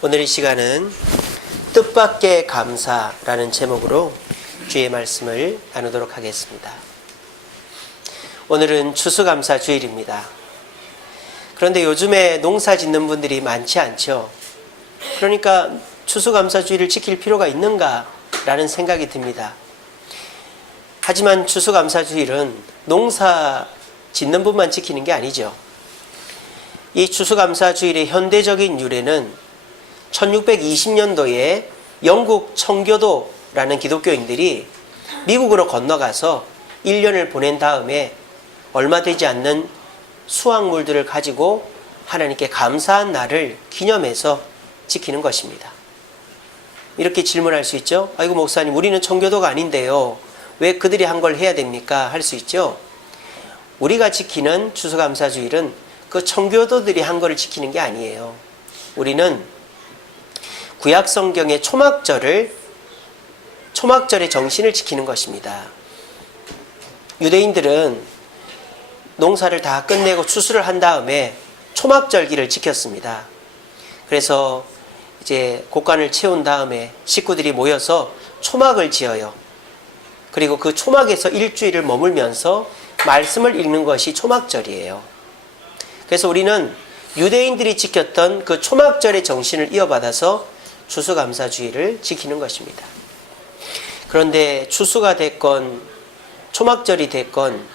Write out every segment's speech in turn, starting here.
오늘 이 시간은 뜻밖의 감사라는 제목으로 주의 말씀을 나누도록 하겠습니다. 오늘은 추수감사 주일입니다. 그런데 요즘에 농사 짓는 분들이 많지 않죠. 그러니까 추수감사 주일을 지킬 필요가 있는가라는 생각이 듭니다. 하지만 추수감사 주일은 농사 짓는 분만 지키는 게 아니죠. 이 추수감사 주일의 현대적인 유래는 1620년도에 영국 청교도라는 기독교인들이 미국으로 건너가서 1년을 보낸 다음에 얼마 되지 않는 수확물들을 가지고 하나님께 감사한 날을 기념해서 지키는 것입니다. 이렇게 질문할 수 있죠. 아이고 목사님, 우리는 청교도가 아닌데요, 왜 그들이 한 걸 해야 됩니까? 할 수 있죠. 우리가 지키는 추수감사주일은 그 청교도들이 한 거를 지키는 게 아니에요. 우리는 구약 성경의 초막절의 정신을 지키는 것입니다. 유대인들은 농사를 다 끝내고 추수를 한 다음에 초막절기를 지켰습니다. 그래서 이제 곡간을 채운 다음에 식구들이 모여서 초막을 지어요. 그리고 그 초막에서 일주일을 머물면서 말씀을 읽는 것이 초막절이에요. 그래서 우리는 유대인들이 지켰던 그 초막절의 정신을 이어받아서 추수감사주일을 지키는 것입니다. 그런데 추수가 됐건 초막절이 됐건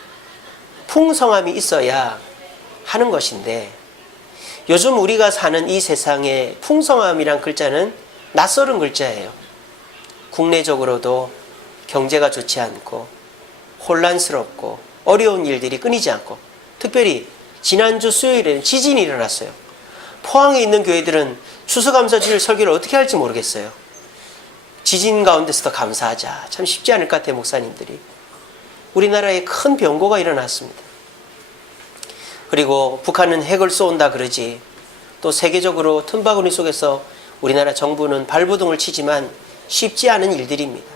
풍성함이 있어야 하는 것인데, 요즘 우리가 사는 이 세상에 풍성함이란 글자는 낯설은 글자예요. 국내적으로도 경제가 좋지 않고 혼란스럽고 어려운 일들이 끊이지 않고, 특별히 지난주 수요일에는 지진이 일어났어요. 포항에 있는 교회들은 추수감사주일 설교를 어떻게 할지 모르겠어요. 지진 가운데서도 감사하자. 참 쉽지 않을 것 같아요, 목사님들이. 우리나라에 큰 병고가 일어났습니다. 그리고 북한은 핵을 쏘온다 그러지. 또 세계적으로 틈바구니 속에서 우리나라 정부는 발버둥을 치지만 쉽지 않은 일들입니다.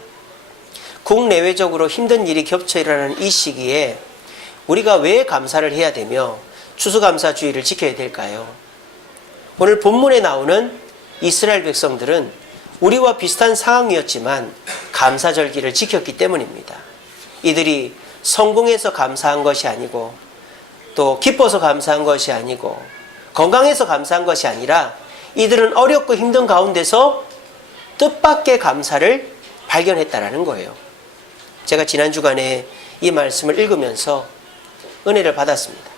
국내외적으로 힘든 일이 겹쳐 일어나는 이 시기에 우리가 왜 감사를 해야 되며 추수감사주의를 지켜야 될까요? 오늘 본문에 나오는 이스라엘 백성들은 우리와 비슷한 상황이었지만 감사절기를 지켰기 때문입니다. 이들이 성공해서 감사한 것이 아니고, 또 기뻐서 감사한 것이 아니고, 건강해서 감사한 것이 아니라 이들은 어렵고 힘든 가운데서 뜻밖의 감사를 발견했다라는 거예요. 제가 지난 주간에 이 말씀을 읽으면서 은혜를 받았습니다.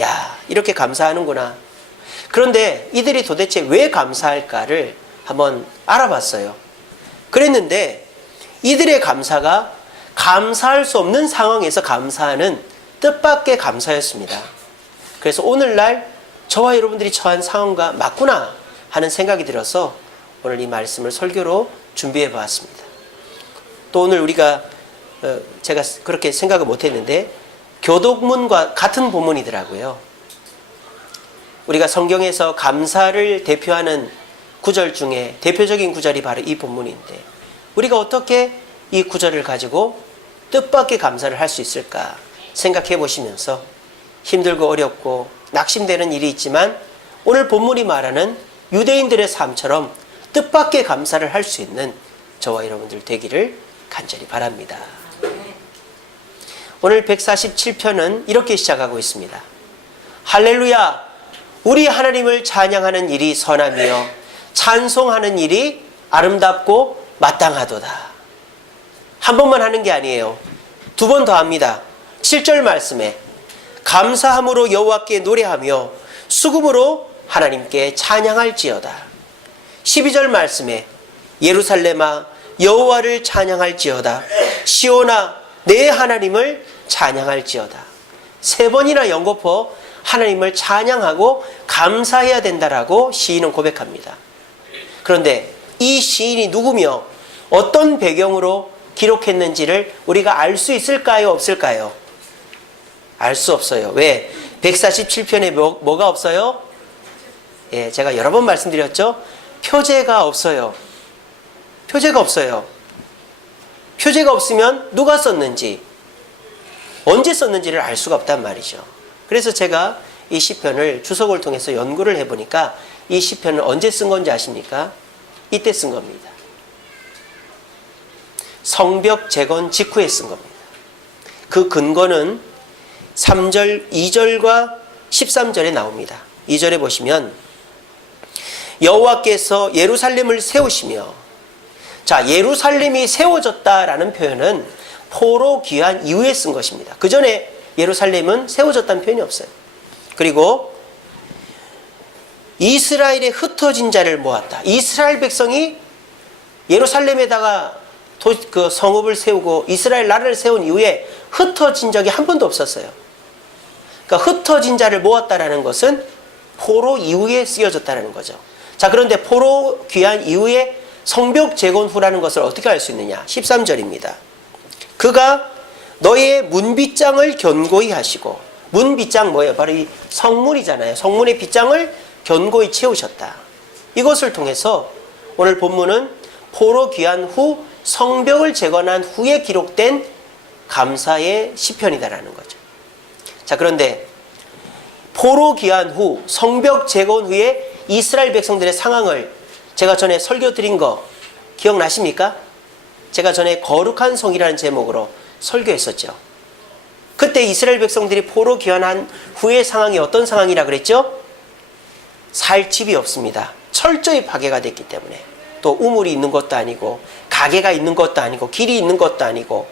야, 이렇게 감사하는구나. 그런데 이들이 도대체 왜 감사할까를 한번 알아봤어요. 그랬는데 이들의 감사가 감사할 수 없는 상황에서 감사하는 뜻밖의 감사였습니다. 그래서 오늘날 저와 여러분들이 처한 상황과 맞구나 하는 생각이 들어서 오늘 이 말씀을 설교로 준비해 보았습니다. 또 오늘 우리가 제가 그렇게 생각을 못했는데 교독문과 같은 본문이더라고요. 우리가 성경에서 감사를 대표하는 구절 중에 대표적인 구절이 바로 이 본문인데, 우리가 어떻게 이 구절을 가지고 뜻밖의 감사를 할 수 있을까 생각해 보시면서, 힘들고 어렵고 낙심되는 일이 있지만 오늘 본문이 말하는 유대인들의 삶처럼 뜻밖의 감사를 할 수 있는 저와 여러분들 되기를 간절히 바랍니다. 오늘 147편은 이렇게 시작하고 있습니다. 할렐루야! 우리 하나님을 찬양하는 일이 선하며 찬송하는 일이 아름답고 마땅하도다. 한 번만 하는 게 아니에요. 두 번 더 합니다. 7절 말씀에 감사함으로 여호와께 노래하며 수금으로 하나님께 찬양할지어다. 12절 말씀에 예루살렘아 여호와를 찬양할지어다. 시온아 내 하나님을 찬양할지어다. 세 번이나 연거푸 하나님을 찬양하고 감사해야 된다라고 시인은 고백합니다. 그런데 이 시인이 누구며 어떤 배경으로 기록했는지를 우리가 알 수 있을까요? 없을까요? 알 수 없어요. 왜? 147편에 뭐가 없어요? 예, 제가 여러 번 말씀드렸죠? 표제가 없어요. 표제가 없어요. 표제가 없으면 누가 썼는지, 언제 썼는지를 알 수가 없단 말이죠. 그래서 제가 이 시편을 주석을 통해서 연구를 해보니까 이 시편을 언제 쓴 건지 아십니까? 이때 쓴 겁니다. 성벽 재건 직후에 쓴 겁니다. 그 근거는 3절, 2절과 13절에 나옵니다. 2절에 보시면 여호와께서 예루살렘을 세우시며, 자, 예루살렘이 세워졌다라는 표현은 포로 귀환 이후에 쓴 것입니다. 그 전에 예루살렘은 세워졌다는 표현이 없어요. 그리고 이스라엘의 흩어진 자를 모았다. 이스라엘 백성이 예루살렘에다가 그 성읍을 세우고 이스라엘 나라를 세운 이후에 흩어진 적이 한 번도 없었어요. 그러니까 흩어진 자를 모았다라는 것은 포로 이후에 쓰여졌다는 거죠. 자, 그런데 포로 귀환 이후에 성벽 재건 후라는 것을 어떻게 알 수 있느냐? 13절입니다. 그가 너의 문빗장을 견고히 하시고, 문빗장 뭐예요? 바로 이 성문이잖아요. 성문의 빗장을 견고히 채우셨다. 이것을 통해서 오늘 본문은 포로 귀환 후 성벽을 재건한 후에 기록된 감사의 시편이다라는 거죠. 자, 그런데 포로 귀환 후 성벽 재건 후에 이스라엘 백성들의 상황을 제가 전에 설교 드린 거 기억나십니까? 제가 전에 거룩한 성이라는 제목으로 설교했었죠. 그때 이스라엘 백성들이 포로 귀환한 후의 상황이 어떤 상황이라 그랬죠? 살 집이 없습니다. 철저히 파괴가 됐기 때문에. 또 우물이 있는 것도 아니고 가게가 있는 것도 아니고 길이 있는 것도 아니고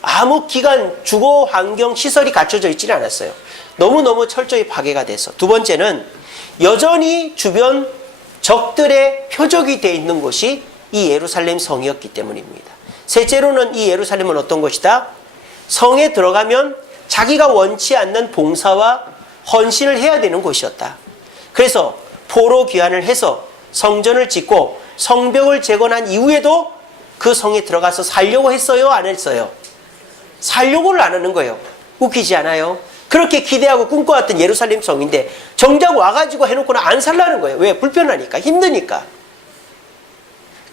아무 기관, 주거 환경 시설이 갖춰져 있지는 않았어요. 너무너무 철저히 파괴가 돼서. 두 번째는 여전히 주변 적들의 표적이 되어 있는 곳이 이 예루살렘 성이었기 때문입니다. 셋째로는 이 예루살렘은 어떤 곳이다? 성에 들어가면 자기가 원치 않는 봉사와 헌신을 해야 되는 곳이었다. 그래서 포로 귀환을 해서 성전을 짓고 성벽을 재건한 이후에도 그 성에 들어가서 살려고 했어요? 안 했어요? 살려고를 안 하는 거예요. 웃기지 않아요? 그렇게 기대하고 꿈꿔왔던 예루살렘 성인데 정작 와가지고 해놓고는 안 살라는 거예요. 왜? 불편하니까, 힘드니까.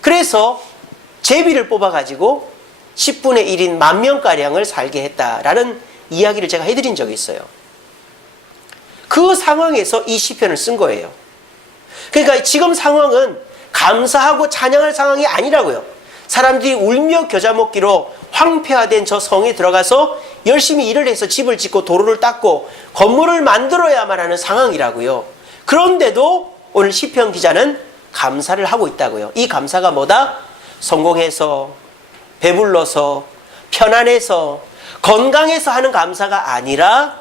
그래서 제비를 뽑아가지고 10분의 1인 10,000명가량을 살게 했다라는 이야기를 제가 해드린 적이 있어요. 그 상황에서 이 시편을 쓴 거예요. 그러니까 지금 상황은 감사하고 찬양할 상황이 아니라고요. 사람들이 울며 겨자 먹기로 황폐화된 저 성에 들어가서 열심히 일을 해서 집을 짓고 도로를 닦고 건물을 만들어야만 하는 상황이라고요. 그런데도 오늘 시편 기자는 감사를 하고 있다고요. 이 감사가 뭐다? 성공해서, 배불러서, 편안해서, 건강해서 하는 감사가 아니라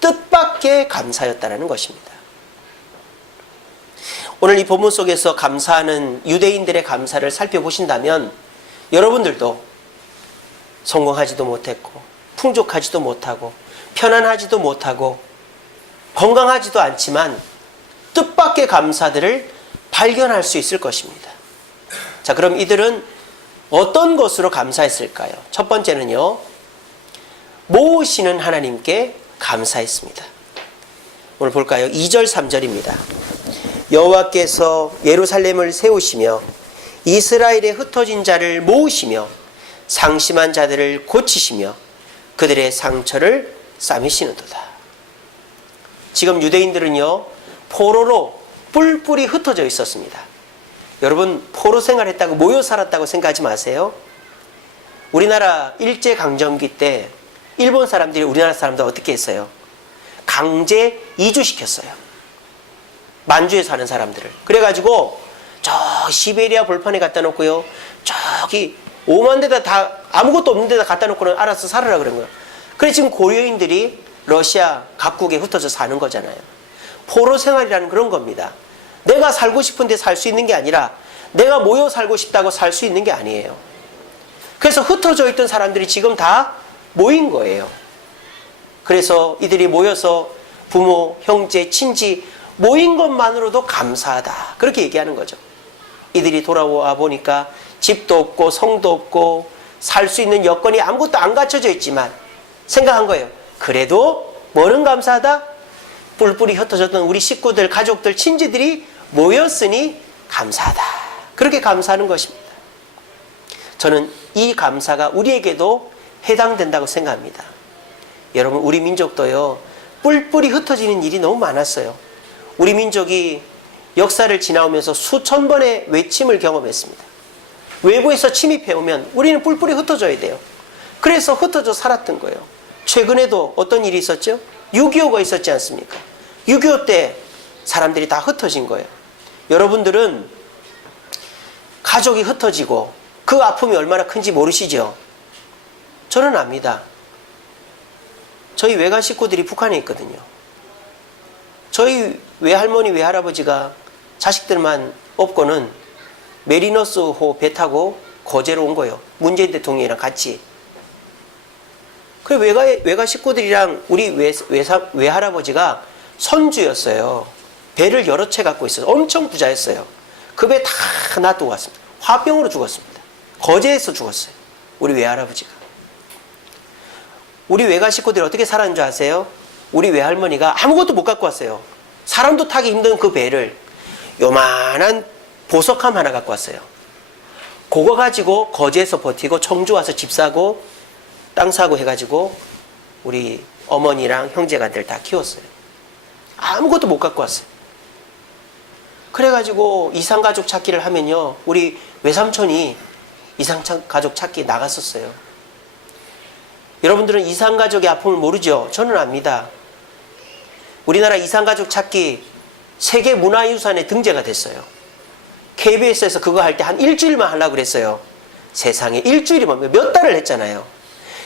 뜻밖의 감사였다는 것입니다. 오늘 이 본문 속에서 감사하는 유대인들의 감사를 살펴보신다면 여러분들도 성공하지도 못했고 풍족하지도 못하고 편안하지도 못하고 건강하지도 않지만 뜻밖의 감사들을 발견할 수 있을 것입니다. 자, 그럼 이들은 어떤 것으로 감사했을까요? 첫 번째는요, 모으시는 하나님께 감사했습니다. 오늘 볼까요? 2절 3절입니다. 여호와께서 예루살렘을 세우시며 이스라엘의 흩어진 자를 모으시며 상심한 자들을 고치시며 그들의 상처를 싸매시는도다. 지금 유대인들은요, 포로로 뿔뿔이 흩어져 있었습니다. 여러분, 포로 생활했다고 모여 살았다고 생각하지 마세요. 우리나라 일제강점기 때 일본 사람들이 우리나라 사람들 어떻게 했어요? 강제 이주시켰어요. 만주에 사는 사람들을. 그래가지고 저 시베리아 벌판에 갖다 놓고요, 저기 오만 데다 다 아무것도 없는 데다 갖다 놓고는 알아서 살아라 그런 거예요. 그래 지금 고려인들이 러시아 각국에 흩어져 사는 거잖아요. 포로 생활이라는 그런 겁니다. 내가 살고 싶은데 살 수 있는 게 아니라 내가 모여 살고 싶다고 살 수 있는 게 아니에요. 그래서 흩어져 있던 사람들이 지금 다 모인 거예요. 그래서 이들이 모여서 부모, 형제, 친지 모인 것만으로도 감사하다, 그렇게 얘기하는 거죠. 이들이 돌아와 보니까 집도 없고 성도 없고 살 수 있는 여건이 아무것도 안 갖춰져 있지만 생각한 거예요. 그래도 뭐는 감사하다? 뿔뿔이 흩어졌던 우리 식구들, 가족들, 친지들이 모였으니 감사하다, 그렇게 감사하는 것입니다. 저는 이 감사가 우리에게도 해당된다고 생각합니다. 여러분, 우리 민족도요, 뿔뿔이 흩어지는 일이 너무 많았어요. 우리 민족이 역사를 지나오면서 수천 번의 외침을 경험했습니다. 외부에서 침입해오면 우리는 뿔뿔이 흩어져야 돼요. 그래서 흩어져 살았던 거예요. 최근에도 어떤 일이 있었죠? 6.25가 있었지 않습니까? 6.25 때 사람들이 다 흩어진 거예요. 여러분들은 가족이 흩어지고 그 아픔이 얼마나 큰지 모르시죠? 저는 압니다. 저희 외가 식구들이 북한에 있거든요. 저희 외할머니, 외할아버지가 자식들만 업고는 메리너스호 배 타고 거제로 온 거예요. 문재인 대통령이랑 같이. 그 외가 식구들이랑 우리 외할아버지가 선주였어요. 배를 여러 채 갖고 있어요. 엄청 부자였어요. 그 배 다 놔두고 왔습니다. 화병으로 죽었습니다. 거제에서 죽었어요. 우리 외할아버지가. 우리 외가 식구들이 어떻게 살았는 줄 아세요? 우리 외할머니가 아무것도 못 갖고 왔어요. 사람도 타기 힘든 그 배를 요만한 보석함 하나 갖고 왔어요. 그거 가지고 거제에서 버티고 청주 와서 집 사고 땅 사고 해가지고 우리 어머니랑 형제가들 다 키웠어요. 아무것도 못 갖고 왔어요. 그래가지고 이산가족 찾기를 하면요, 우리 외삼촌이 이산가족 찾기 나갔었어요. 여러분들은 이산가족의 아픔을 모르죠? 저는 압니다. 우리나라 이산가족 찾기 세계문화유산에 등재가 됐어요. KBS에서 그거 할 때 한 일주일만 하려고 그랬어요. 세상에 일주일이면 몇 달을 했잖아요.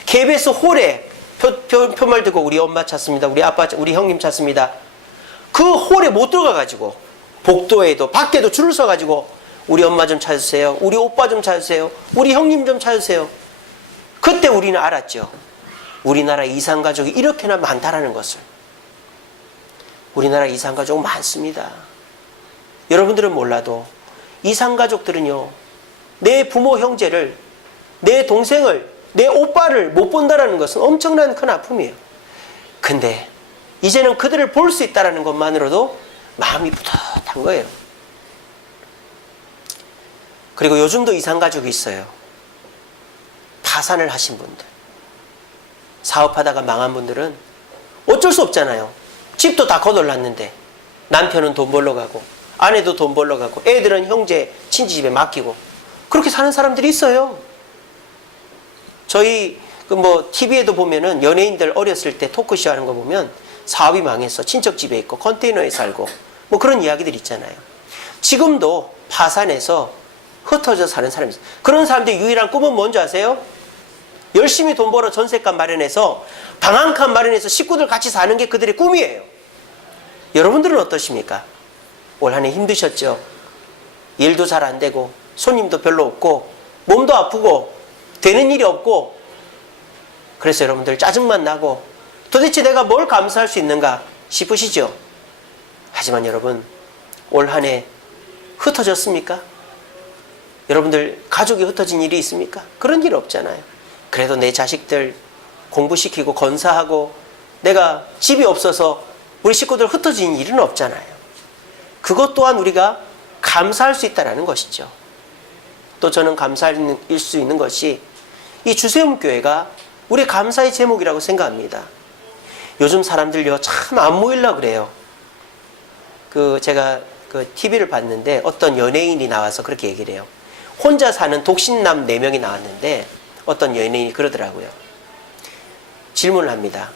KBS 홀에 표말 들고 우리 엄마 찾습니다. 우리 아빠, 우리 형님 찾습니다. 그 홀에 못 들어가가지고 복도에도 밖에도 줄을 서가지고 우리 엄마 좀 찾으세요. 우리 오빠 좀 찾으세요. 우리 형님 좀 찾으세요. 그때 우리는 알았죠. 우리나라 이산가족이 이렇게나 많다라는 것을. 우리나라 이산가족 많습니다. 여러분들은 몰라도 이산가족들은요, 내 부모 형제를, 내 동생을, 내 오빠를 못 본다는 것은 엄청난 큰 아픔이에요. 근데 이제는 그들을 볼 수 있다는 것만으로도 마음이 뿌듯한 거예요. 그리고 요즘도 이산가족이 있어요. 파산을 하신 분들, 사업하다가 망한 분들은 어쩔 수 없잖아요. 집도 다 거덜났는데 남편은 돈 벌러 가고 아내도 돈 벌러 가고 애들은 형제 친지 집에 맡기고 그렇게 사는 사람들이 있어요. 저희 TV에도 보면은 연예인들 어렸을 때 토크쇼 하는 거 보면 사업이 망했어, 친척 집에 있고 컨테이너에 살고 뭐 그런 이야기들 있잖아요. 지금도 파산해서 흩어져 사는 사람이 있어요. 그런 사람들의 유일한 꿈은 뭔지 아세요? 열심히 돈 벌어 전셋값 마련해서 방 한 칸 마련해서 식구들 같이 사는 게 그들의 꿈이에요. 여러분들은 어떠십니까? 올 한 해 힘드셨죠? 일도 잘 안 되고 손님도 별로 없고 몸도 아프고 되는 일이 없고 그래서 여러분들 짜증만 나고 도대체 내가 뭘 감사할 수 있는가 싶으시죠? 하지만 여러분, 올 한 해 흩어졌습니까? 여러분들 가족이 흩어진 일이 있습니까? 그런 일 없잖아요. 그래도 내 자식들 공부시키고 건사하고 내가 집이 없어서 우리 식구들 흩어진 일은 없잖아요. 그것 또한 우리가 감사할 수 있다는 것이죠. 또 저는 감사할 수 있는 것이 이 주세움교회가 우리 감사의 제목이라고 생각합니다. 요즘 사람들요, 참 안 모이려고 그래요. 제가 TV를 봤는데 어떤 연예인이 나와서 그렇게 얘기를 해요. 혼자 사는 독신남 4명이 나왔는데 어떤 연예인이 그러더라고요. 질문을 합니다.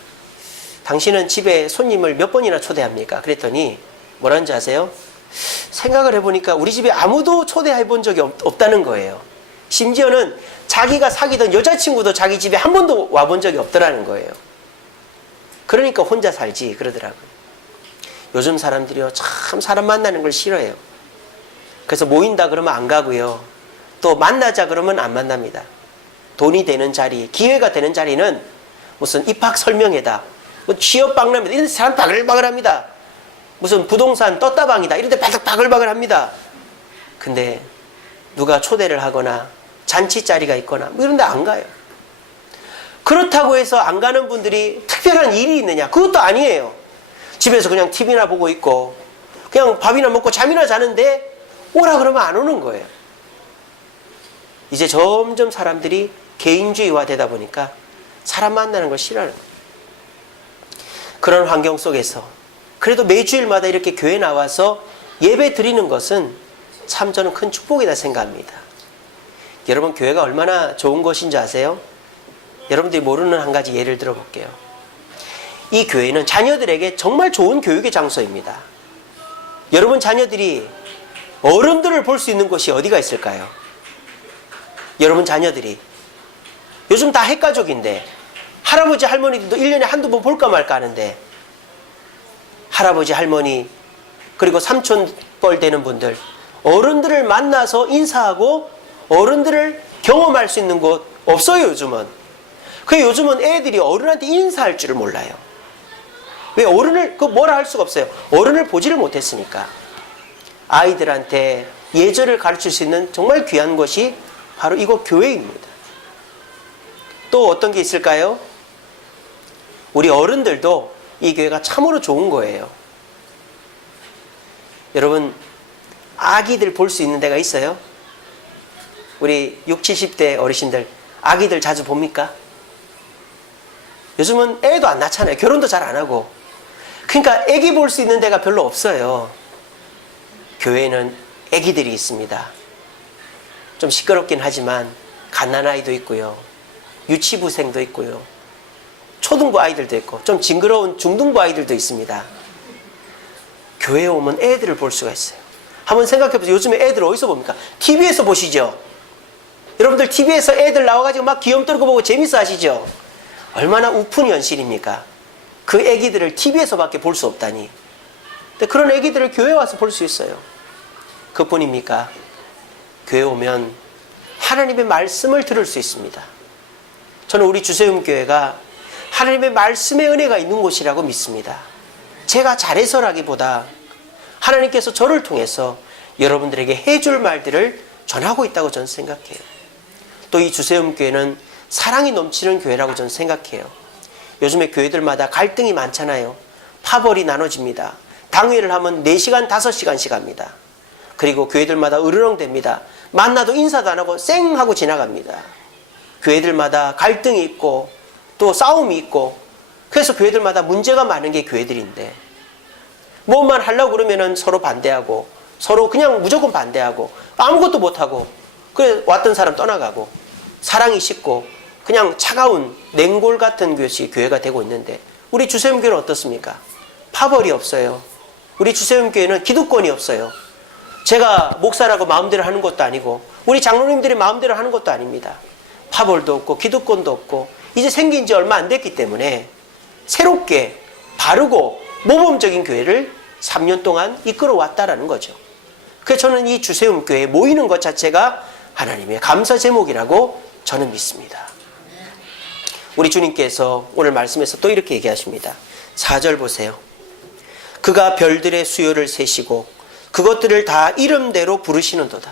당신은 집에 손님을 몇 번이나 초대합니까? 그랬더니 뭐라는지 아세요? 생각을 해보니까 우리 집에 아무도 초대해 본 적이 없다는 거예요. 심지어는 자기가 사귀던 여자친구도 자기 집에 한 번도 와본 적이 없더라는 거예요. 그러니까 혼자 살지 그러더라고요. 요즘 사람들이요, 참 사람 만나는 걸 싫어해요. 그래서 모인다 그러면 안 가고요. 또 만나자 그러면 안 만납니다. 돈이 되는 자리, 기회가 되는 자리는 무슨 입학 설명회다, 뭐 취업 박람회다, 이런 데 사람 바글바글합니다. 무슨 부동산 떴다방이다, 이런 데 바글바글합니다. 근데 누가 초대를 하거나 잔치 자리가 있거나 뭐 이런 데 안 가요. 그렇다고 해서 안 가는 분들이 특별한 일이 있느냐? 그것도 아니에요. 집에서 그냥 TV나 보고 있고 그냥 밥이나 먹고 잠이나 자는데 오라 그러면 안 오는 거예요. 이제 점점 사람들이 개인주의화 되다 보니까 사람 만나는 걸 싫어하는 거예요. 그런 환경 속에서 그래도 매주일마다 이렇게 교회 나와서 예배 드리는 것은 참 저는 큰 축복이다 생각합니다. 여러분, 교회가 얼마나 좋은 곳인지 아세요? 여러분들이 모르는 한 가지 예를 들어볼게요. 이 교회는 자녀들에게 정말 좋은 교육의 장소입니다. 여러분 자녀들이 어른들을 볼 수 있는 곳이 어디가 있을까요? 여러분 자녀들이 요즘 다 핵가족인데 할아버지 할머니들도 1년에 한두 번 볼까 말까 하는데, 할아버지 할머니 그리고 삼촌뻘 되는 분들, 어른들을 만나서 인사하고 어른들을 경험할 수 있는 곳 없어요 요즘은. 요즘은 애들이 어른한테 인사할 줄을 몰라요. 왜? 어른을 뭐라 할 수가 없어요. 어른을 보지를 못했으니까. 아이들한테 예절을 가르칠 수 있는 정말 귀한 것이 바로 이곳 교회입니다. 또 어떤 게 있을까요? 우리 어른들도 이 교회가 참으로 좋은 거예요. 여러분, 아기들 볼 수 있는 데가 있어요? 우리 60, 70대 어르신들 아기들 자주 봅니까? 요즘은 애도 안 낳잖아요. 결혼도 잘 안 하고. 그러니까 애기 볼 수 있는 데가 별로 없어요. 교회에는 애기들이 있습니다. 좀 시끄럽긴 하지만 갓난아이도 있고요, 유치부생도 있고요, 초등부 아이들도 있고 좀 징그러운 중등부 아이들도 있습니다. 교회에 오면 애들을 볼 수가 있어요. 한번 생각해보세요. 요즘에 애들 어디서 봅니까? TV에서 보시죠. 여러분들 TV에서 애들 나와가지고 막 귀염떨고 보고 재밌어 하시죠? 얼마나 우픈 현실입니까? 그 애기들을 TV에서밖에 볼 수 없다니. 근데 그런 애기들을 교회에 와서 볼 수 있어요. 그뿐입니까? 교회 오면 하나님의 말씀을 들을 수 있습니다. 저는 우리 주세움교회가 하나님의 말씀의 은혜가 있는 곳이라고 믿습니다. 제가 잘해서라기보다 하나님께서 저를 통해서 여러분들에게 해줄 말들을 전하고 있다고 저는 생각해요. 또 이 주세움교회는 사랑이 넘치는 교회라고 저는 생각해요. 요즘에 교회들마다 갈등이 많잖아요. 파벌이 나눠집니다. 당회를 하면 4시간, 5시간씩 합니다. 그리고 교회들마다 으르렁댑니다. 만나도 인사도 안 하고 쌩 하고 지나갑니다. 교회들마다 갈등이 있고 또 싸움이 있고, 그래서 교회들마다 문제가 많은 게 교회들인데, 뭐만 하려고 그러면은 서로 반대하고 서로 그냥 무조건 반대하고 아무것도 못하고, 그래 왔던 사람 떠나가고 사랑이 식고 그냥 차가운 냉골 같은 것이 교회가 되고 있는데, 우리 주세움교회는 어떻습니까? 파벌이 없어요. 우리 주세움교회는 기득권이 없어요. 제가 목사라고 마음대로 하는 것도 아니고 우리 장로님들이 마음대로 하는 것도 아닙니다. 파벌도 없고 기득권도 없고 이제 생긴 지 얼마 안 됐기 때문에 새롭게 바르고 모범적인 교회를 3년 동안 이끌어왔다라는 거죠. 그래서 저는 이 주세움교회에 모이는 것 자체가 하나님의 감사 제목이라고 저는 믿습니다. 우리 주님께서 오늘 말씀에서 또 이렇게 얘기하십니다. 4절 보세요. 그가 별들의 수요를 세시고 그것들을 다 이름대로 부르시는도다.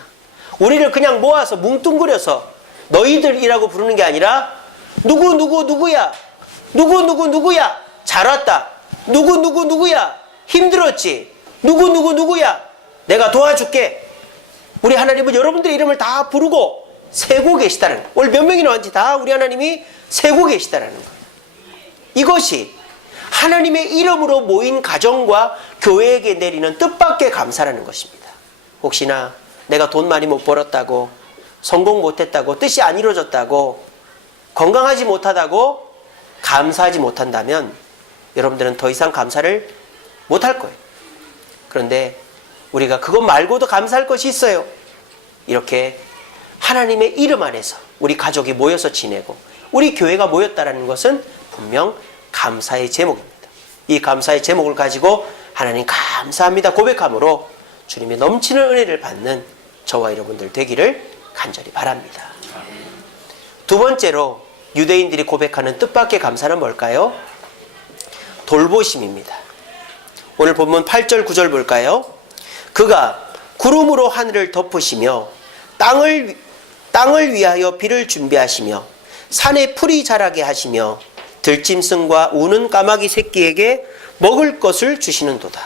우리를 그냥 모아서 뭉뚱그려서 너희들이라고 부르는 게 아니라 누구야? 누구야? 잘 왔다. 누구야? 힘들었지? 누구야? 내가 도와줄게. 우리 하나님은 여러분들의 이름을 다 부르고 세고 계시다는 거예요. 오늘 몇 명이나 왔는지 다 우리 하나님이 세고 계시다는 거예요. 이것이 하나님의 이름으로 모인 가정과 교회에게 내리는 뜻밖의 감사라는 것입니다. 혹시나 내가 돈 많이 못 벌었다고, 성공 못했다고, 뜻이 안 이루어졌다고, 건강하지 못하다고 감사하지 못한다면 여러분들은 더 이상 감사를 못할 거예요. 그런데 우리가 그것 말고도 감사할 것이 있어요. 이렇게 하나님의 이름 안에서 우리 가족이 모여서 지내고 우리 교회가 모였다는 것은 분명 감사의 제목입니다. 이 감사의 제목을 가지고 하나님 감사합니다 고백함으로 주님의 넘치는 은혜를 받는 저와 여러분들 되기를 간절히 바랍니다. 두 번째로 유대인들이 고백하는 뜻밖의 감사는 뭘까요? 돌보심입니다. 오늘 본문 8절 9절 볼까요? 그가 구름으로 하늘을 덮으시며 땅을 위하여 비를 준비하시며 산에 풀이 자라게 하시며 들짐승과 우는 까마귀 새끼에게 먹을 것을 주시는도다.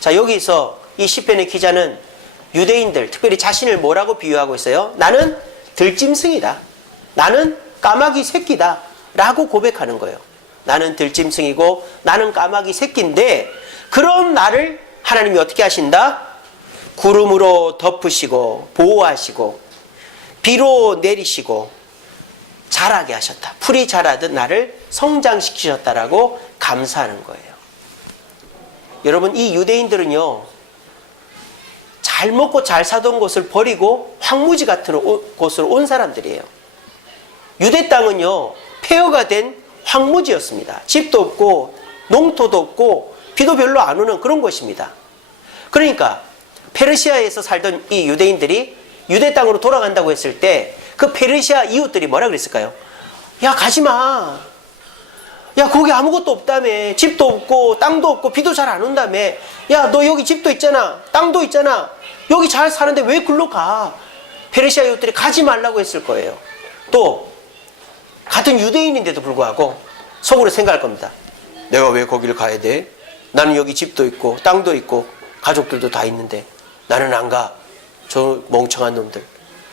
자, 여기서 이 시편의 기자는 유대인들, 특별히 자신을 뭐라고 비유하고 있어요? 나는 들짐승이다. 나는 까마귀 새끼다. 라고 고백하는 거예요. 나는 들짐승이고 나는 까마귀 새끼인데, 그런 나를 하나님이 어떻게 하신다? 구름으로 덮으시고 보호하시고 비로 내리시고 자라게 하셨다. 풀이 자라듯 나를 성장시키셨다라고 감사하는 거예요. 여러분, 이 유대인들은요, 잘 먹고 잘 사던 곳을 버리고 황무지 같은 곳으로 온 사람들이에요. 유대 땅은요, 폐허가 된 황무지였습니다. 집도 없고 농토도 없고 비도 별로 안 오는 그런 곳입니다. 그러니까 페르시아에서 살던 이 유대인들이 유대 땅으로 돌아간다고 했을 때 그 페르시아 이웃들이 뭐라 그랬을까요? 야, 가지마. 야, 거기 아무것도 없다며. 집도 없고 땅도 없고 비도 잘 안 온다며. 야, 너 여기 집도 있잖아. 땅도 있잖아. 여기 잘 사는데 왜 글로 가? 페르시아 이웃들이 가지 말라고 했을 거예요. 또 같은 유대인인데도 불구하고 속으로 생각할 겁니다. 내가 왜 거기를 가야 돼? 나는 여기 집도 있고 땅도 있고 가족들도 다 있는데 나는 안 가. 저 멍청한 놈들.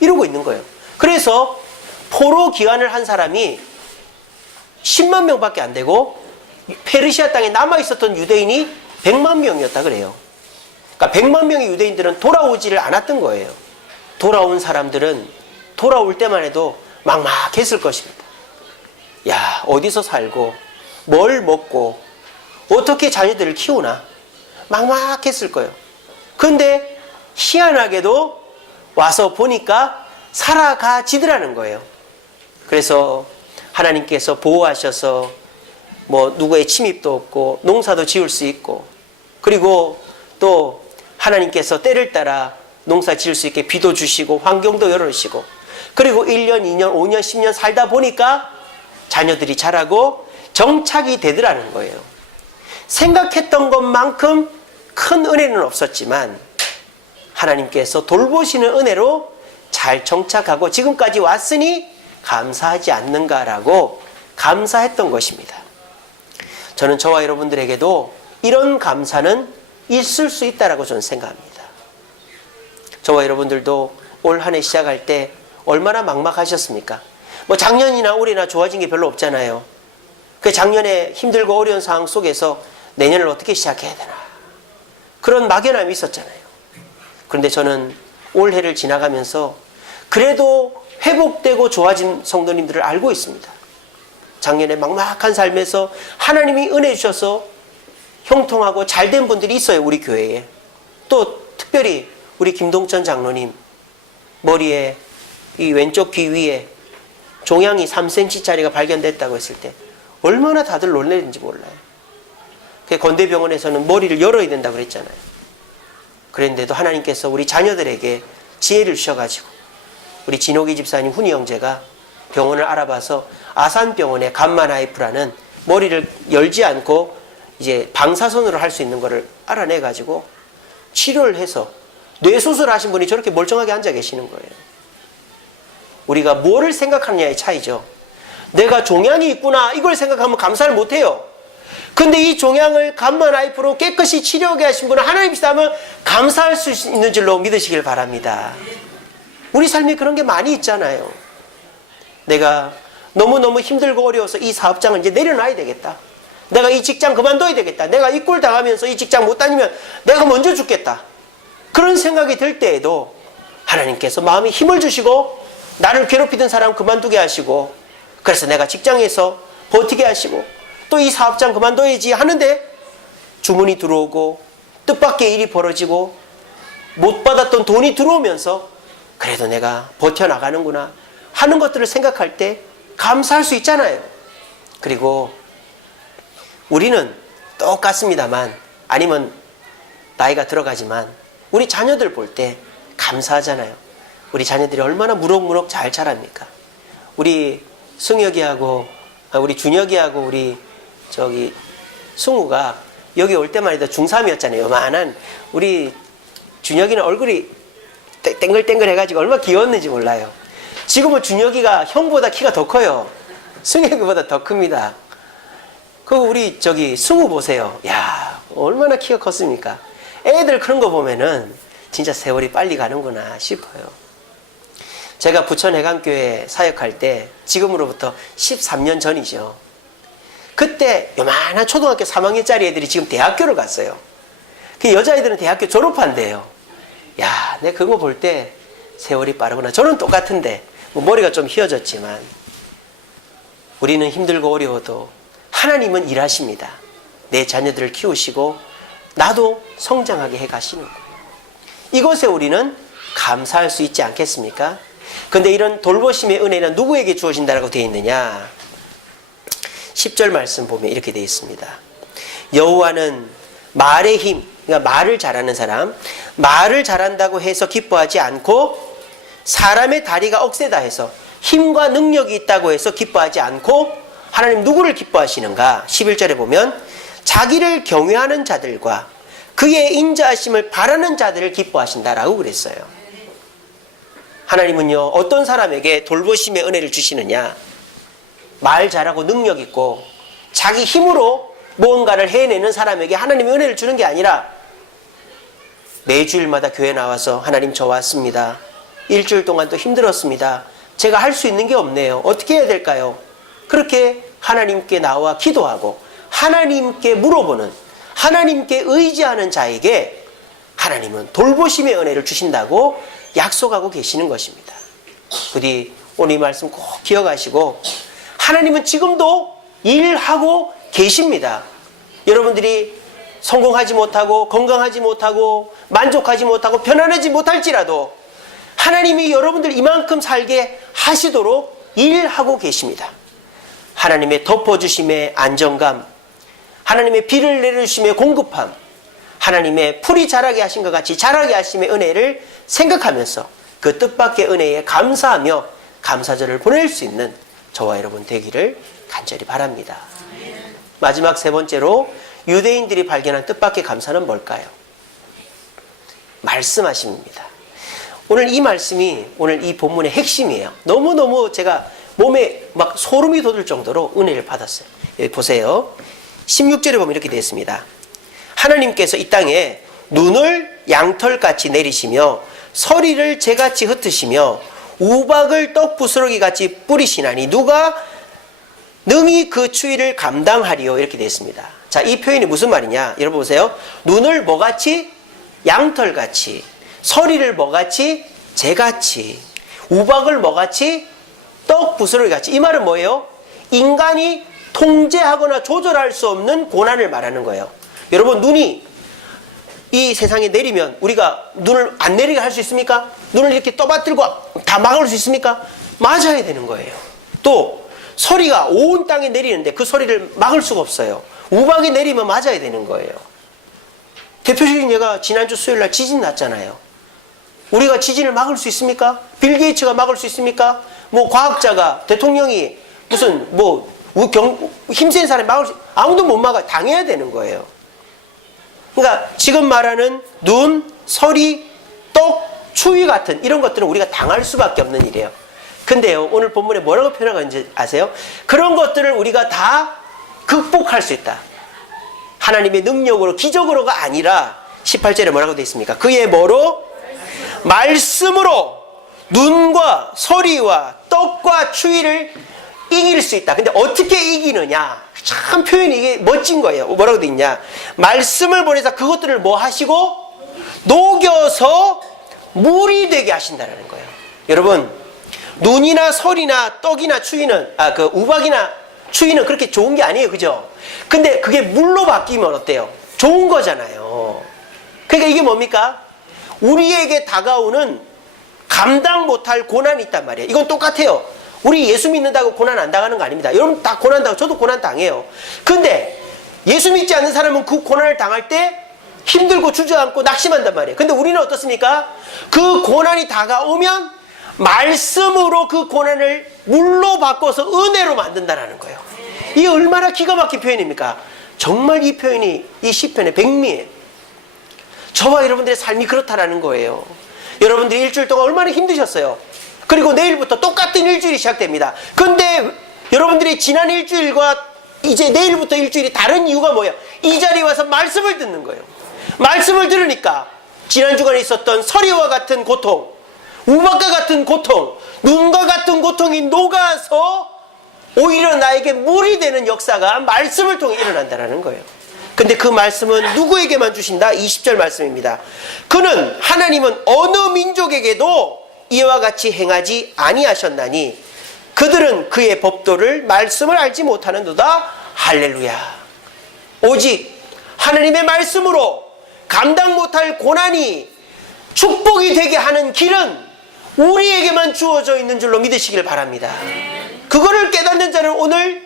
이러고 있는 거예요. 그래서 포로 기환을 한 사람이 10만 명밖에 안 되고 페르시아 땅에 남아있었던 유대인이 100만 명이었다 그래요. 그러니까 100만 명의 유대인들은 돌아오지를 않았던 거예요. 돌아온 사람들은 돌아올 때만 해도 막막했을 것입니다. 야, 어디서 살고 뭘 먹고 어떻게 자녀들을 키우나 막막했을 거예요. 그런데 희한하게도 와서 보니까 살아가지더라는 거예요. 그래서 하나님께서 보호하셔서 뭐 누구의 침입도 없고 농사도 지을 수 있고, 그리고 또 하나님께서 때를 따라 농사 지을 수 있게 비도 주시고 환경도 열어주시고, 그리고 1년, 2년, 5년, 10년 살다 보니까 자녀들이 자라고 정착이 되더라는 거예요. 생각했던 것만큼 큰 은혜는 없었지만 하나님께서 돌보시는 은혜로 잘 정착하고 지금까지 왔으니 감사하지 않는가라고 감사했던 것입니다. 저는 저와 여러분들에게도 이런 감사는 있을 수 있다라고 저는 생각합니다. 저와 여러분들도 올 한 해 시작할 때 얼마나 막막하셨습니까? 뭐 작년이나 올해나 좋아진 게 별로 없잖아요. 그 작년에 힘들고 어려운 상황 속에서 내년을 어떻게 시작해야 되나, 그런 막연함이 있었잖아요. 그런데 저는 올해를 지나가면서 그래도 회복되고 좋아진 성도님들을 알고 있습니다. 작년에 막막한 삶에서 하나님이 은혜 주셔서 형통하고 잘된 분들이 있어요, 우리 교회에. 또 특별히 우리 김동천 장로님 머리에 이 왼쪽 귀 위에 종양이 3cm짜리가 발견됐다고 했을 때 얼마나 다들 놀랐는지 몰라요. 건대병원에서는 머리를 열어야 된다고 그랬잖아요. 그런데도 하나님께서 우리 자녀들에게 지혜를 주셔가지고 우리 진호기 집사님, 훈이 형제가 병원을 알아봐서 아산병원의 감마나이프라는 머리를 열지 않고 이제 방사선으로 할 수 있는 거를 알아내가지고 치료를 해서 뇌수술 하신 분이 저렇게 멀쩡하게 앉아 계시는 거예요. 우리가 뭐를 생각하느냐의 차이죠. 내가 종양이 있구나 이걸 생각하면 감사를 못해요. 근데 이 종양을 감마나이프로 깨끗이 치료하게 하신 분은 하나님이시다면 감사할 수 있는 줄로 믿으시길 바랍니다. 우리 삶에 그런 게 많이 있잖아요. 내가 너무너무 힘들고 어려워서 이 사업장을 이제 내려놔야 되겠다. 내가 이 직장 그만둬야 되겠다. 내가 이 꼴 당하면서 이 직장 못 다니면 내가 먼저 죽겠다. 그런 생각이 들 때에도 하나님께서 마음에 힘을 주시고 나를 괴롭히던 사람 그만두게 하시고, 그래서 내가 직장에서 버티게 하시고 또 이 사업장 그만둬야지 하는데 주문이 들어오고 뜻밖의 일이 벌어지고 못 받았던 돈이 들어오면서 그래도 내가 버텨나가는구나 하는 것들을 생각할 때 감사할 수 있잖아요. 그리고 우리는 똑같습니다만, 아니면 나이가 들어가지만 우리 자녀들 볼 때 감사하잖아요. 우리 자녀들이 얼마나 무럭무럭 잘 자랍니까? 우리 승혁이하고 우리 준혁이하고 우리 저기 승우가 여기 올 때만 해도 중3이었잖아요. 요만한 우리 준혁이는 얼굴이 땡글땡글 해가지고 얼마나 귀여웠는지 몰라요. 지금은 준혁이가 형보다 키가 더 커요. 승혁이보다 더 큽니다. 그 우리 저기 승우 보세요. 야, 얼마나 키가 컸습니까? 애들 그런 거 보면은 진짜 세월이 빨리 가는구나 싶어요. 제가 부천해강교회 사역할 때 지금으로부터 13년 전이죠. 그때 요만한 초등학교 3학년짜리 애들이 지금 대학교를 갔어요. 그 여자애들은 대학교 졸업한대요. 야, 내 그거 볼 때 세월이 빠르구나. 저는 똑같은데 뭐 머리가 좀 휘어졌지만 우리는 힘들고 어려워도 하나님은 일하십니다. 내 자녀들을 키우시고 나도 성장하게 해 가시는 거예요. 이것에 우리는 감사할 수 있지 않겠습니까? 근데 이런 돌보심의 은혜는 누구에게 주어진다라고 되어 있느냐? 10절 말씀 보면 이렇게 되어 있습니다. 여호와는 말의 힘, 그러니까 말을 잘하는 사람, 말을 잘한다고 해서 기뻐하지 않고 사람의 다리가 억세다 해서 힘과 능력이 있다고 해서 기뻐하지 않고 하나님 누구를 기뻐하시는가? 11절에 보면 자기를 경외하는 자들과 그의 인자하심을 바라는 자들을 기뻐하신다라고 그랬어요. 하나님은요, 어떤 사람에게 돌보심의 은혜를 주시느냐? 말 잘하고 능력 있고 자기 힘으로 무언가를 해내는 사람에게 하나님의 은혜를 주는 게 아니라 매주일마다 교회 나와서 하나님 저 왔습니다. 일주일 동안 또 힘들었습니다. 제가 할 수 있는 게 없네요. 어떻게 해야 될까요? 그렇게 하나님께 나와 기도하고 하나님께 물어보는, 하나님께 의지하는 자에게 하나님은 돌보심의 은혜를 주신다고 약속하고 계시는 것입니다. 부디 오늘 이 말씀 꼭 기억하시고 하나님은 지금도 일하고 계십니다. 여러분들이 성공하지 못하고 건강하지 못하고 만족하지 못하고 편안하지 못할지라도 하나님이 여러분들 이만큼 살게 하시도록 일하고 계십니다. 하나님의 덮어주심의 안정감, 하나님의 비를 내려주심의 공급함, 하나님의 풀이 자라게 하신 것 같이 자라게 하심의 은혜를 생각하면서 그 뜻밖의 은혜에 감사하며 감사절을 보낼 수 있는 저와 여러분 되기를 간절히 바랍니다. 마지막 세 번째로 유대인들이 발견한 뜻밖의 감사는 뭘까요? 말씀하심입니다. 오늘 이 말씀이 오늘 이 본문의 핵심이에요. 너무너무 제가 몸에 막 소름이 돋을 정도로 은혜를 받았어요. 여기 보세요. 16절에 보면 이렇게 되어 있습니다. 하나님께서 이 땅에 눈을 양털같이 내리시며 서리를 재같이 흩으시며 우박을 떡 부스러기같이 뿌리시나니 누가 능히 그 추위를 감당하리요. 이렇게 되어 있습니다. 자, 이 표현이 무슨 말이냐? 여러분 보세요. 눈을 뭐같이? 양털같이. 서리를 뭐같이? 재같이. 우박을 뭐같이? 떡 부스러기같이. 이 말은 뭐예요? 인간이 통제하거나 조절할 수 없는 고난을 말하는 거예요. 여러분, 눈이 이 세상에 내리면 우리가 눈을 안 내리게 할 수 있습니까? 눈을 이렇게 떠받들고 다 막을 수 있습니까? 맞아야 되는 거예요. 또 서리가 온 땅에 내리는데 그 서리를 막을 수가 없어요. 우박이 내리면 맞아야 되는 거예요. 대표적인 예가 지난주 수요일날 지진 났잖아요. 우리가 지진을 막을 수 있습니까? 빌 게이츠가 막을 수 있습니까? 뭐 과학자가, 대통령이 무슨 힘센 사람이 막을 수, 아무도 못 막아. 당해야 되는 거예요. 그러니까 지금 말하는 눈, 서리, 떡, 추위 같은 이런 것들은 우리가 당할 수밖에 없는 일이에요. 근데요, 오늘 본문에 뭐라고 표현하는지 아세요? 그런 것들을 우리가 다 극복할 수 있다. 하나님의 능력으로, 기적으로가 아니라 18절에 뭐라고 되어 있습니까? 그의 뭐로? 말씀으로 눈과 서리와 떡과 추위를 이길 수 있다. 근데 어떻게 이기느냐? 참 표현이 이게 멋진 거예요. 뭐라고 되어 있냐? 말씀을 보내서 그것들을 뭐 하시고? 녹여서 물이 되게 하신다는 거예요. 여러분, 눈이나 설이나 떡이나 추위는, 그 우박이나 추위는 그렇게 좋은 게 아니에요. 그죠? 근데 그게 물로 바뀌면 어때요? 좋은 거잖아요. 그러니까 이게 뭡니까? 우리에게 다가오는 감당 못할 고난이 있단 말이에요. 이건 똑같아요. 우리 예수 믿는다고 고난 안 당하는 거 아닙니다. 여러분 다 고난 당하고 저도 고난 당해요. 근데 예수 믿지 않는 사람은 그 고난을 당할 때 힘들고 주저앉고 낙심한단 말이에요. 근데 우리는 어떻습니까? 그 고난이 다가오면 말씀으로 그 고난을 물로 바꿔서 은혜로 만든다는 거예요. 이게 얼마나 기가 막힌 표현입니까? 정말 이 표현이 이 시편의 백미예요. 저와 여러분들의 삶이 그렇다라는 거예요. 여러분들이 일주일 동안 얼마나 힘드셨어요. 그리고 내일부터 똑같은 일주일이 시작됩니다. 근데 여러분들이 지난 일주일과 이제 내일부터 일주일이 다른 이유가 뭐예요? 이 자리에 와서 말씀을 듣는 거예요. 말씀을 들으니까 지난 주간에 있었던 서리와 같은 고통, 우박과 같은 고통, 눈과 같은 고통이 녹아서 오히려 나에게 물이 되는 역사가 말씀을 통해 일어난다는 거예요. 근데 그 말씀은 누구에게만 주신다? 20절 말씀입니다. 그는 하나님은 어느 민족에게도 이와 같이 행하지 아니하셨나니 그들은 그의 법도를 말씀을 알지 못하는도다. 할렐루야. 오직 하나님의 말씀으로 감당 못할 고난이 축복이 되게 하는 길은 우리에게만 주어져 있는 줄로 믿으시길 바랍니다. 그거를 깨닫는 자는 오늘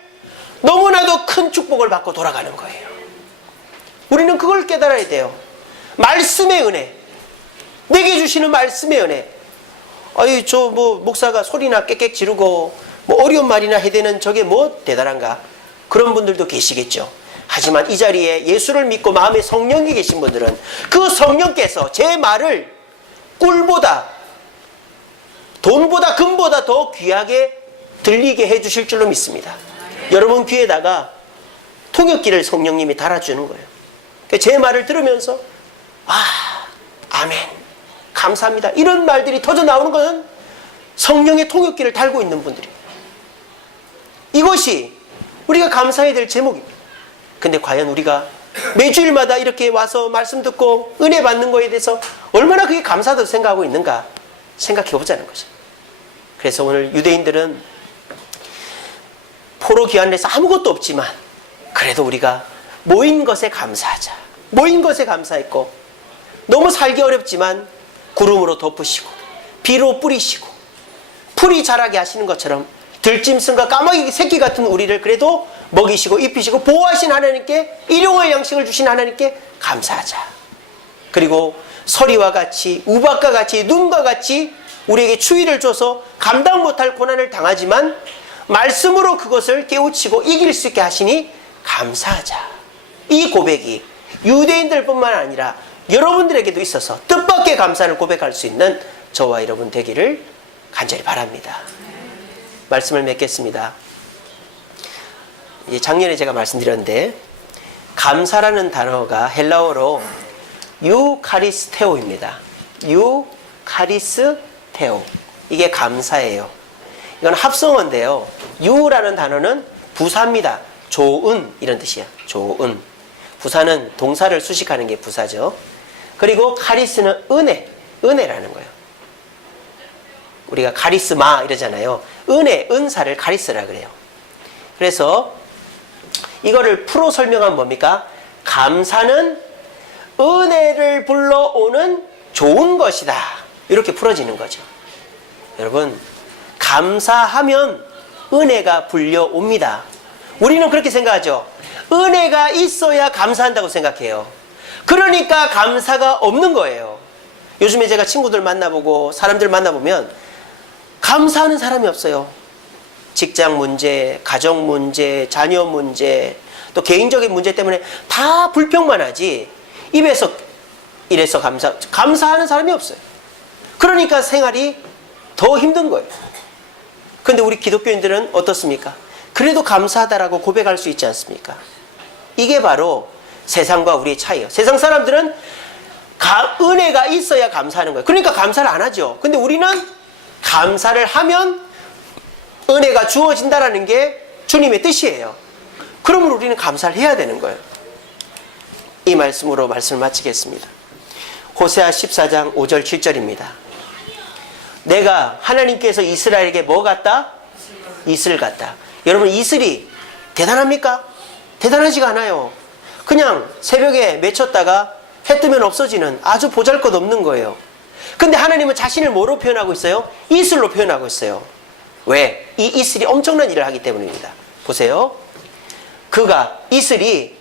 너무나도 큰 축복을 받고 돌아가는 거예요. 우리는 그걸 깨달아야 돼요. 말씀의 은혜, 내게 주시는 말씀의 은혜. 아유, 저 목사가 소리나 깨깨 지르고 어려운 말이나 해대는 저게 뭐 대단한가? 그런 분들도 계시겠죠. 하지만 이 자리에 예수를 믿고 마음에 성령이 계신 분들은 그 성령께서 제 말을 꿀보다, 돈보다, 금보다 더 귀하게 들리게 해주실 줄로 믿습니다. 여러분 귀에다가 통역기를 성령님이 달아주는 거예요. 제 말을 들으면서 아멘, 감사합니다, 이런 말들이 터져 나오는 것은 성령의 통역기를 달고 있는 분들입니다. 이것이 우리가 감사해야 될 제목입니다. 근데 과연 우리가 매주일마다 이렇게 와서 말씀 듣고 은혜 받는 거에 대해서 얼마나 그게 감사하다고 생각하고 있는가 생각해 보자는 거죠. 그래서 오늘 유대인들은 포로 귀환에서 아무것도 없지만 그래도 우리가 모인 것에 감사하자. 모인 것에 감사했고, 너무 살기 어렵지만 구름으로 덮으시고 비로 뿌리시고 풀이 자라게 하시는 것처럼 들짐승과 까마귀 새끼 같은 우리를 그래도 먹이시고 입히시고 보호하신 하나님께, 일용할 양식을 주신 하나님께 감사하자. 그리고 서리와 같이, 우박과 같이, 눈과 같이 우리에게 추위를 줘서 감당 못할 고난을 당하지만 말씀으로 그것을 깨우치고 이길 수 있게 하시니 감사하자. 이 고백이 유대인들뿐만 아니라 여러분들에게도 있어서 뜻밖의 감사를 고백할 수 있는 저와 여러분 되기를 간절히 바랍니다. 말씀을 맺겠습니다. 작년에 제가 말씀드렸는데 감사라는 단어가 헬라어로 유카리스테오입니다. 유카리스테오. 이게 감사예요. 이건 합성어인데요. 유라는 단어는 부사입니다. 좋은, 이런 뜻이야. 좋은. 부사는 동사를 수식하는 게 부사죠. 그리고 카리스는 은혜, 은혜라는 거예요. 우리가 카리스마 이러잖아요. 은혜, 은사를 카리스라 그래요. 그래서 이거를 풀어 설명하면 뭡니까? 감사는 은혜를 불러오는 좋은 것이다. 이렇게 풀어지는 거죠. 여러분, 감사하면 은혜가 불려옵니다. 우리는 그렇게 생각하죠. 은혜가 있어야 감사한다고 생각해요. 그러니까 감사가 없는 거예요. 요즘에 제가 친구들 만나보고 사람들 만나보면 감사하는 사람이 없어요. 직장 문제, 가정 문제, 자녀 문제, 또 개인적인 문제 때문에 다 불평만 하지 입에서 이래서 감사하는 사람이 없어요. 그러니까 생활이 더 힘든 거예요. 근데 우리 기독교인들은 어떻습니까? 그래도 감사하다라고 고백할 수 있지 않습니까? 이게 바로 세상과 우리의 차이예요. 세상 사람들은 은혜가 있어야 감사하는 거예요. 그러니까 감사를 안 하죠. 근데 우리는 감사를 하면 은혜가 주어진다라는 게 주님의 뜻이에요. 그러면 우리는 감사를 해야 되는 거예요. 이 말씀으로 말씀을 마치겠습니다. 호세아 14장 5절 7절입니다. 내가 하나님께서 이스라엘에게 뭐 같다? 이슬 같다. 여러분, 이슬이 대단합니까? 대단하지가 않아요. 그냥 새벽에 맺혔다가 해 뜨면 없어지는 아주 보잘것없는 거예요. 근데 하나님은 자신을 뭐로 표현하고 있어요? 이슬로 표현하고 있어요. 왜? 이 이슬이 엄청난 일을 하기 때문입니다. 보세요. 이슬이,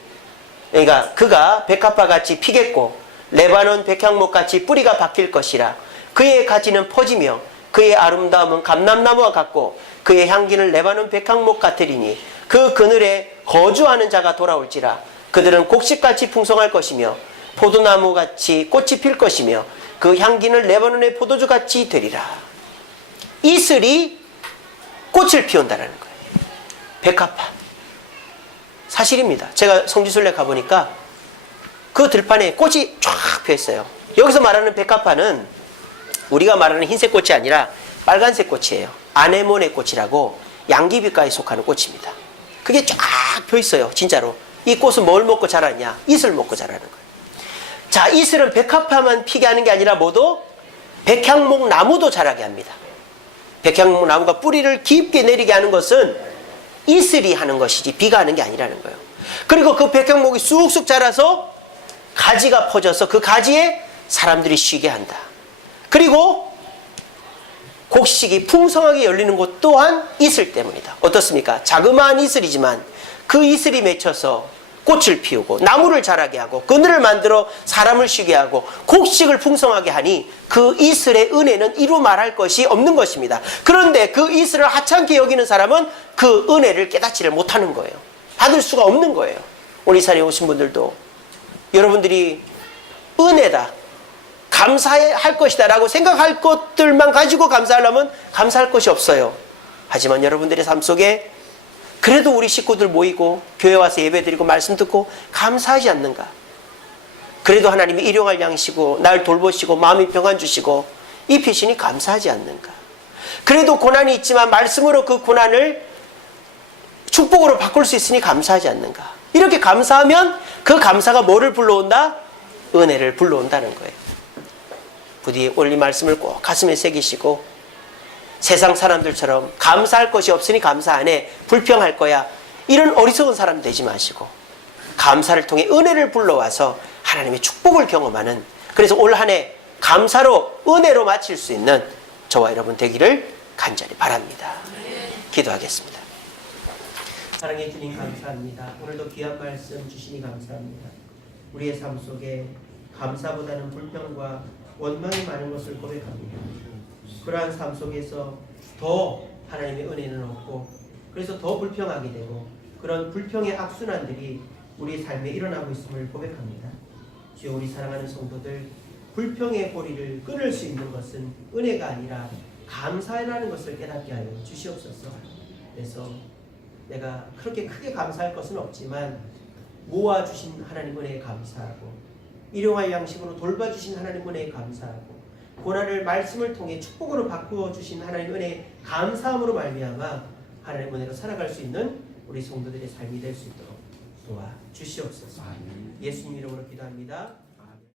그러니까 그가 백합화같이 피겠고 레바논 백향목같이 뿌리가 박힐 것이라. 그의 가지는 퍼지며 그의 아름다움은 감람나무와 같고 그의 향기는 레바논 백향목 같으리니 그 그늘에 거주하는 자가 돌아올지라. 그들은 곡식같이 풍성할 것이며 포도나무같이 꽃이 필 것이며 그 향기는 레바논의 포도주같이 되리라. 이슬이 꽃을 피운다는 거예요. 백합화. 사실입니다. 제가 성지순례 가보니까 그 들판에 꽃이 쫙 펴있어요. 여기서 말하는 백합화는 우리가 말하는 흰색 꽃이 아니라 빨간색 꽃이에요. 아네모네 꽃이라고 양귀비과에 속하는 꽃입니다. 그게 쫙 펴있어요. 진짜로. 이 꽃은 뭘 먹고 자라냐? 이슬 먹고 자라는 거예요. 자, 이슬은 백합화만 피게 하는 게 아니라 뭐도? 백향목 나무도 자라게 합니다. 백향목 나무가 뿌리를 깊게 내리게 하는 것은 이슬이 하는 것이지 비가 하는 게 아니라는 거예요. 그리고 그 백향목이 쑥쑥 자라서 가지가 퍼져서 그 가지에 사람들이 쉬게 한다. 그리고 곡식이 풍성하게 열리는 곳 또한 이슬 때문이다. 어떻습니까? 자그마한 이슬이지만 그 이슬이 맺혀서 꽃을 피우고 나무를 자라게 하고 그늘을 만들어 사람을 쉬게 하고 곡식을 풍성하게 하니 그 이슬의 은혜는 이루 말할 것이 없는 것입니다. 그런데 그 이슬을 하찮게 여기는 사람은 그 은혜를 깨닫지를 못하는 거예요. 받을 수가 없는 거예요. 오늘 이 자리에 오신 분들도 여러분들이 은혜다, 감사할 것이다 라고 생각할 것들만 가지고 감사하려면 감사할 것이 없어요. 하지만 여러분들의 삶 속에 그래도 우리 식구들 모이고 교회 와서 예배드리고 말씀 듣고 감사하지 않는가? 그래도 하나님이 일용할 양식이고 날 돌보시고 마음이 평안 주시고 입히시니 감사하지 않는가? 그래도 고난이 있지만 말씀으로 그 고난을 축복으로 바꿀 수 있으니 감사하지 않는가? 이렇게 감사하면 그 감사가 뭐를 불러온다? 은혜를 불러온다는 거예요. 부디 오늘 이 말씀을 꼭 가슴에 새기시고 세상 사람들처럼 감사할 것이 없으니 감사 안 해, 불평할 거야, 이런 어리석은 사람 되지 마시고 감사를 통해 은혜를 불러와서 하나님의 축복을 경험하는, 그래서 올 한 해 감사로 은혜로 마칠 수 있는 저와 여러분 되기를 간절히 바랍니다. 기도하겠습니다. 사랑해 주님 감사합니다. 오늘도 귀한 말씀 주시니 감사합니다. 우리의 삶 속에 감사보다는 불평과 원망이 많은 것을 고백합니다. 그러한 삶 속에서 더 하나님의 은혜는 없고 그래서 더 불평하게 되고 그런 불평의 악순환들이 우리 삶에 일어나고 있음을 고백합니다. 주여, 우리 사랑하는 성도들, 불평의 고리를 끊을 수 있는 것은 은혜가 아니라 감사라는 것을 깨닫게 하여 주시옵소서. 그래서 내가 그렇게 크게 감사할 것은 없지만 모아주신 하나님 은혜에 감사하고 일용할 양식으로 돌봐주신 하나님 은혜에 감사하고 고난을 말씀을 통해 축복으로 바꾸어 주신 하나님 은혜에 감사함으로 말미암아 하나님 은혜로 살아갈 수 있는 우리 성도들의 삶이 될 수 있도록 도와 주시옵소서. 예수님 이름으로 기도합니다.